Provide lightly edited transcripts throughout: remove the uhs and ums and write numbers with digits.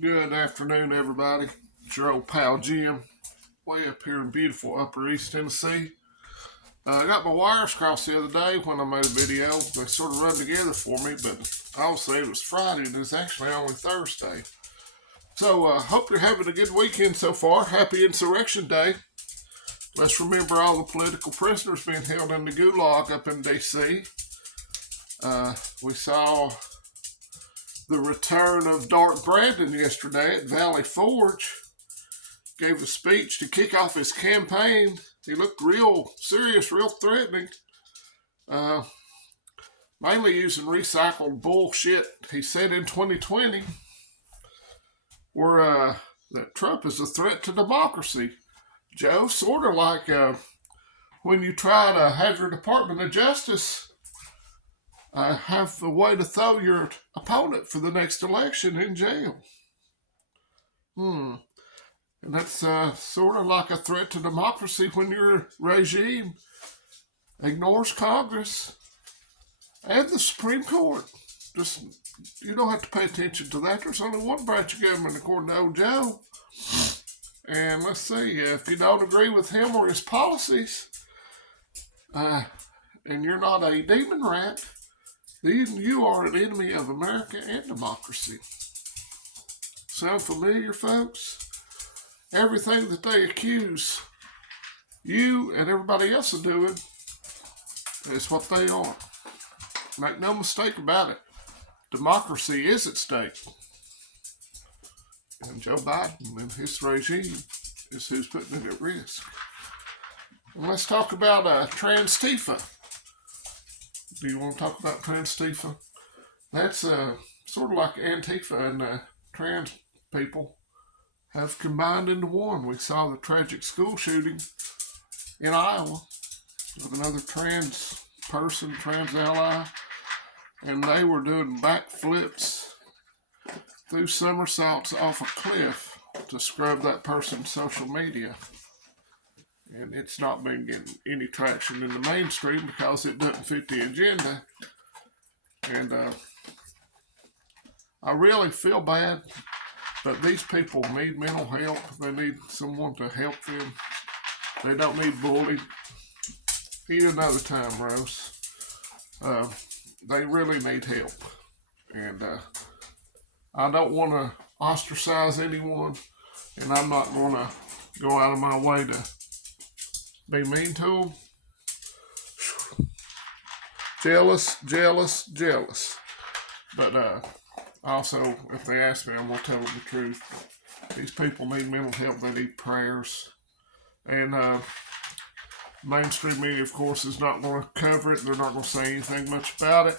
Good afternoon, everybody. It's your old pal Jim, way up here in beautiful Upper East Tennessee. I got my wires crossed the other day when I made a video. They sort of run together for me, but obviously it was Friday and it's actually only Thursday. So, hope you're having a good weekend so far. Happy Insurrection Day. Let's remember all the political prisoners being held in the gulag up in D.C. We saw the return of Dark Brandon yesterday at Valley Forge. Gave a speech to kick off his campaign. He looked real serious, real threatening. Mainly using recycled bullshit. He said in 2020 that Trump is a threat to democracy. Joe, sort of like when you try to have your Department of Justice have a way to throw your opponent for the next election in jail. And that's sort of like a threat to democracy when your regime ignores Congress and the Supreme Court. Just, you don't have to pay attention to that. There's only one branch of government, according to old Joe. And let's see, if you don't agree with him or his policies, and you're not a demon rat, then you are an enemy of America and democracy. Sound familiar, folks? Everything that they accuse you and everybody else of doing is what they are. Make no mistake about it. Democracy is at stake. And Joe Biden and his regime is who's putting it at risk. And let's talk about Transtifa. Do you want to talk about Transtifa? That's sort of like Antifa and trans people have combined into one. We saw the tragic school shooting in Iowa of another trans person, trans ally, and they were doing backflips through somersaults off a cliff to scrub that person's social media. And it's not been getting any traction in the mainstream because it doesn't fit the agenda. And I really feel bad, but these people need mental health. They need someone to help them. They don't need bullied. Eat another time, Rose. They really need help. And I don't want to ostracize anyone, and I'm not going to go out of my way to be mean to them. Jealous. But also, if they ask me, I'm going to tell them the truth. These people need mental help. They need prayers. And mainstream media, of course, is not going to cover it. They're not going to say anything much about it.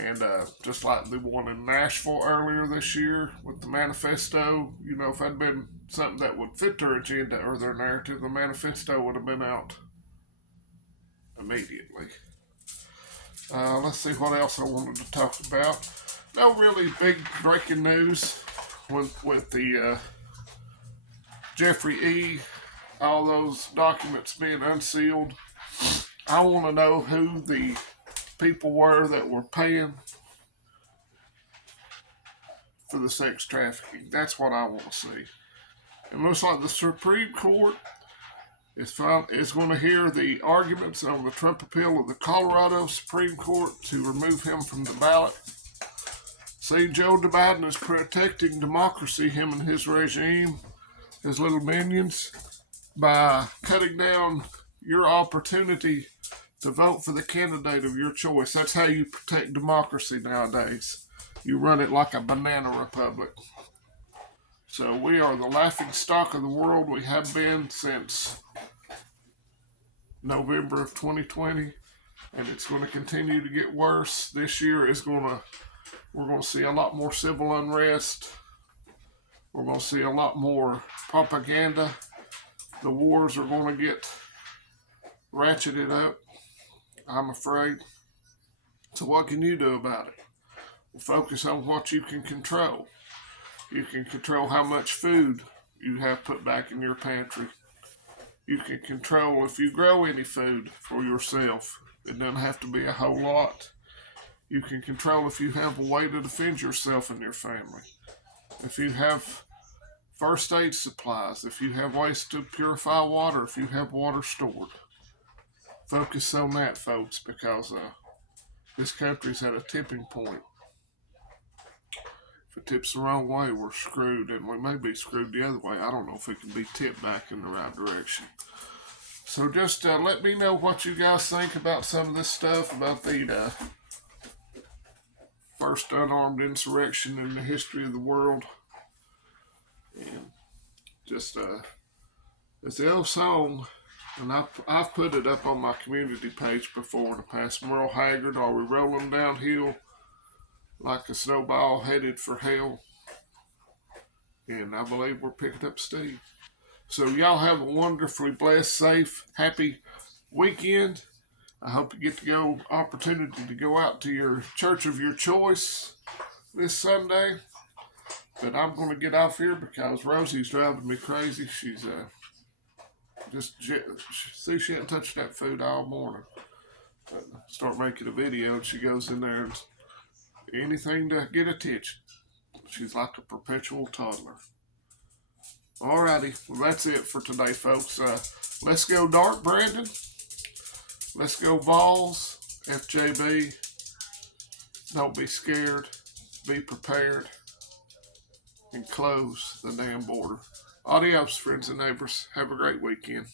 And just like the one in Nashville earlier this year with the manifesto, you know, if that'd been something that would fit their agenda or their narrative, the manifesto would have been out immediately. Let's see what else I wanted to talk about. No really big breaking news with the Jeffrey E., all those documents being unsealed. I want to know who the people were that were paying for the sex trafficking. That's what I want to see. It looks like the Supreme Court is going to hear the arguments on the Trump appeal of the Colorado Supreme Court to remove him from the ballot. See, Joe Biden is protecting democracy, him and his regime, his little minions, by cutting down your opportunity to vote for the candidate of your choice. That's how you protect democracy nowadays. You run it like a banana republic. So we are the laughing stock of the world. We have been since November of 2020, and it's going to continue to get worse. This year we're going to see a lot more civil unrest. We're going to see a lot more propaganda. The wars are going to get ratcheted up, I'm afraid. So what can you do about it? Well, focus on what you can control. You can control how much food you have put back in your pantry. You can control if you grow any food for yourself. It doesn't have to be a whole lot. You can control if you have a way to defend yourself and your family. if you have first aid supplies, if you have ways to purify water, if you have water stored. Focus on that, folks, because this country's at a tipping point. If it tips the wrong way, we're screwed, and we may be screwed the other way. I don't know if it can be tipped back in the right direction. So just let me know what you guys think about some of this stuff, about the first unarmed insurrection in the history of the world. And just it's the old song, and I've put it up on my community page before in the past. Merle Haggard, are we rolling downhill like a snowball headed for hell? And I believe we're picking up steam. So y'all have a wonderfully blessed, safe, happy weekend. I hope you get to go opportunity to go out to your church of your choice this Sunday. But I'm going to get off here because Rosie's driving me crazy. She's see, she hadn't touched that food all morning. But start making a video and she goes in there and anything to get attention. She's like a perpetual toddler. Alrighty, well that's it for today, folks. Let's go dark, Brandon. Let's go Vols, FJB. Don't be scared. Be prepared. And close the damn border. Adios, friends and neighbors. Have a great weekend.